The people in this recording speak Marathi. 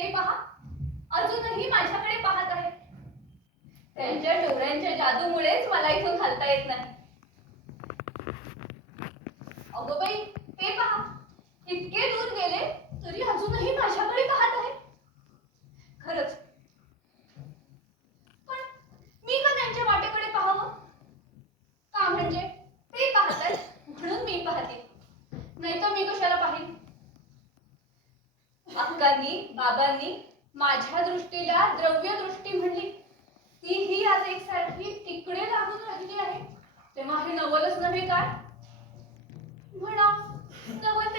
ते पहा, अजूनही माझ्याकडे पाहत आहेत. त्यांच्या डोळ्यांच्या जादूमुळेच मला इथून हलता येत नाही. अगो बाई, ते पहा, इतके दूर गेले तरी अजूनही माझ्याकडे पाहत आहेत. खरंच, पण मी का त्यांच्या वाटेकडे पाहावं? का म्हणजे ते पाहतात म्हणून मी पाहते, नाही तर मी कशाला पाहीन? अक्कांनी बाबांनी माझ्या दृष्टीला द्रव्य दृष्टी म्हणली, तीही आज एकसारखी तिकडे लागून राहिली आहे. तेव्हा हे नवलच नव्हे काय? म्हणा, नवल